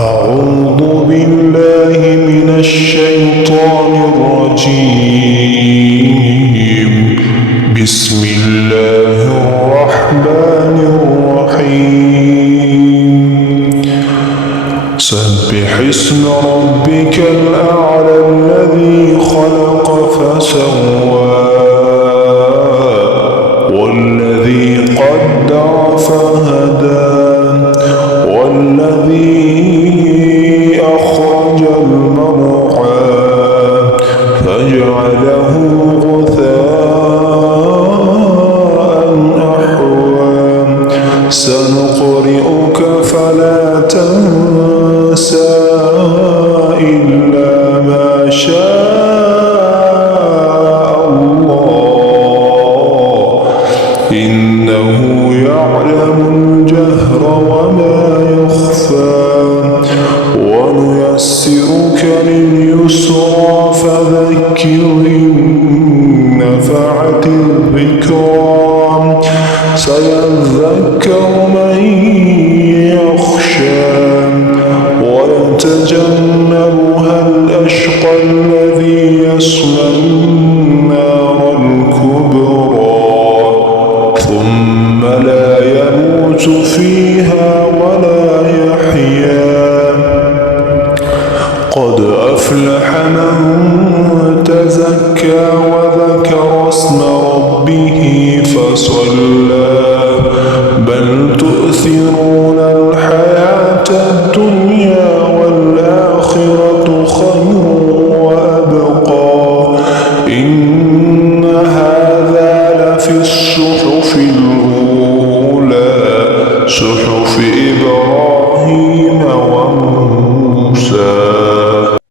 أعوذ بالله من الشيطان الرجيم. بسم الله الرحمن الرحيم. سبح اسم ربك الأعلى الذي خلق فسوى والذي قدر فهدى والذي أخرج المرعى فجعله غثاء أحوى سنقرئك فلا تنسى إلا ما شاء الله إنه يعلم الجهر وما يخفى ونيسرك لليسرى فذكر إن نفعت الذكرى سيذكر من يخشى ويتجنبها الأشقى الذي يصلى النار الكبرى ثم لا يموت فيها ولا يحيا قد أفلح من تزكى وذكر اسم ربه فصلى بل تؤثرون الحياة الدنيا والآخرة خير وأبقى إن هذا لفي الصحف الأولى صحف إبراهيم وموسى.